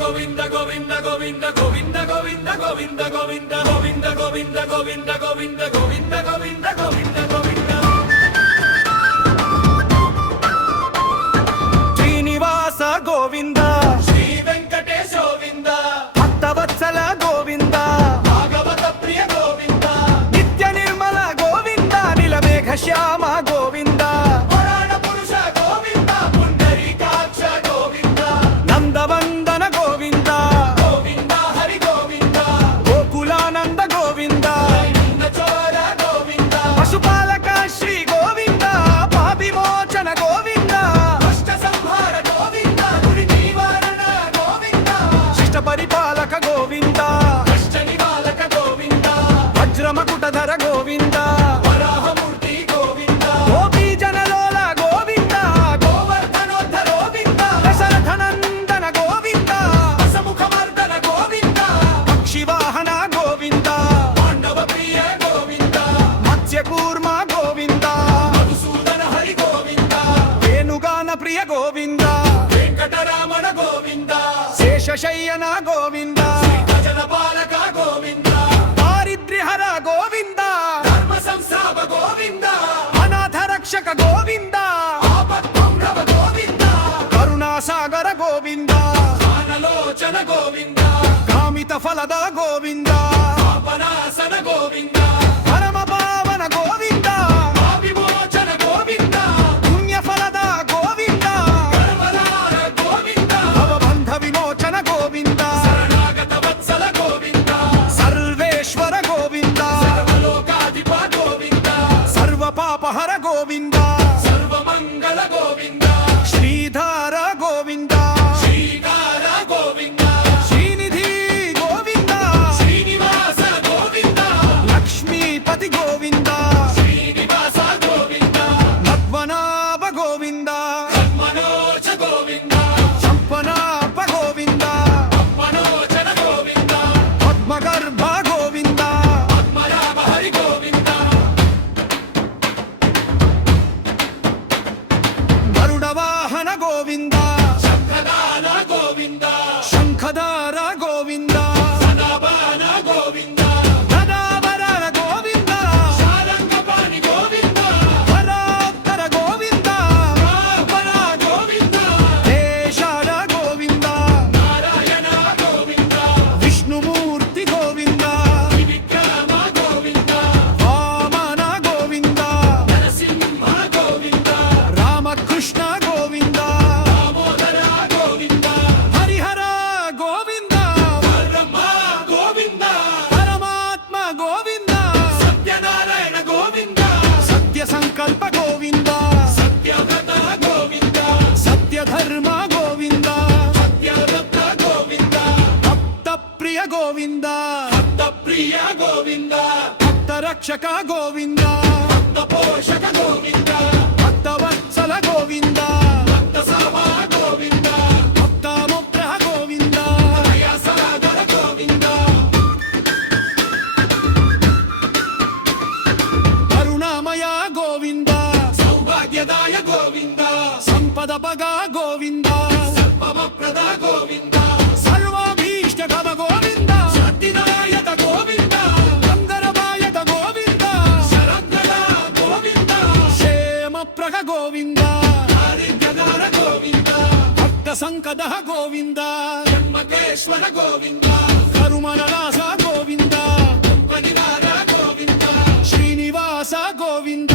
గోవింద గోవింద గోవింద గోవింద గోవింద గోవింద గోవింద గోవింద గోవింద గోవింద గోవింద గోవింద గోవింద గోవింద గోవింద శ్రీనివాస గోవింద శ్రీ వెంకటేశ గోవింద భక్తవత్సల గోవింద భాగవత ప్రియ గోవింద నిత్య నిర్మల గోవింద నీలమేఘ శ్యామ గోవింద పురాణ పురుష గోవింద పుండరీకాక్ష గోవింద నందవందన గోవింద గోవింద హరి గోవింద గోకులానంద గోవింద చోర గోవింద పశుపాలక శ్రీ గోవింద పాపిమోచన గోవింద దుష్ట సంహార గోవింద గురి నివారణ గోవింద శిష్ట పరిపాలక గోవింద కష్ట నివారక గోవింద వజ్రమకుటధర గోవింద వరాహమూర్తి గోవింద గోపీ జనలోల గోవింద గోవర్ధనోద్ధర గోవింద దశరథనందన గోవింద దశముఖమర్దన గోవింద పక్షివాహన గోవింద పాండవ ప్రియ గోవింద మత్స్యకూర్మ గోవింద మధుసూదన హరి గోవింద వేణుగాన ప్రియ గోవింద వెంకటరమణ గోవింద శేషశయన గోవింద భజన పాలక గోవింద దారిద్ర్యహర గోవింద ధర్మ సంస్థాప గోవింద అనాథ రక్షక గోవింద ఆపద్బాంధవ గోవింద కరుణాసాగర గోవింద జ్ఞానలోచన గోవింద కామిత ఫలద గోవింద పాపనాశన గోవింద పరమ పావన గోవింద పాపిమోచన గోవింద పుణ్యఫలద గోవింద కర్మలార గోవింద భవబంధ విమోచన గోవింద శరణాగత వత్సల గోవింద సర్వేశ్వర గోవింద సర్వలోకాధిప గోవింద సర్వ పాపహర గోవింద సర్వమంగళ గోవింద శ్రీధర గోవింద శ్రీకార గోవింద శ్రీనిధి గోవింద శ్రీనివాస గోవింద లక్ష్మీపతి గోవింద శ్రీనివాస గోవింద పద్మనాభ గోవింద పద్మనోచ గోవింద సంపనాభ గోవింద పద్మనోచన గోవింద పద్మగర్భ గోవింద పద్మనాభ హరి గోవింద గరుడవాహన గోవింద శంఖదాన గోవింద శంఖదార గోవింద సదాబాన గోవింద సదావరణ గోవింద శారంగపాణి గోవింద పరాత్తర గోవింద రావణ గోవింద దేశాల గోవింద నారాయణ గోవింద విష్ణుమూర్తి గోవింద విక్రమ గోవింద వామన గోవింద నరసింహ గోవింద రామకృష్ణ గోవింద దామోదర గోవింద హరిహర గోవింద పరమ గోవింద పరమాత్మ గోవింద సత్యనారాయణ గోవింద సత్య సంకల్ప గోవింద సత్యవ్రత గోవింద సత్యధర్మ గోవింద సత్యవ్రత గోవింద భక్త ప్రియ గోవింద భక్త ప్రియ గోవింద భక్త రక్షక గోవింద భక్త పోషక గోవింద భక్త వత్సల గోవింద భక్త సమా గోవింద భక్త ముగ్ర గోవింద దయాసాగర గోవింద కరుణామయ గోవింద సౌభాగ్యదాయ గోవింద సంపద పగ గోవింద సర్వప్రద గోవింద సర్వాభీష్ట గమ గోవింద సత్యనాయక గోవింద గంధర్వాయక గోవింద శరద్గద గోవింద క్షేమప్రగ గోవింద దారిద్ర్యదార గోవింద భక్త సంకద గోవింద జన్మకేశ్వర గోవింద కరుమలనాశ గోవింద కంపనివార గోవింద శ్రీనివాస గోవింద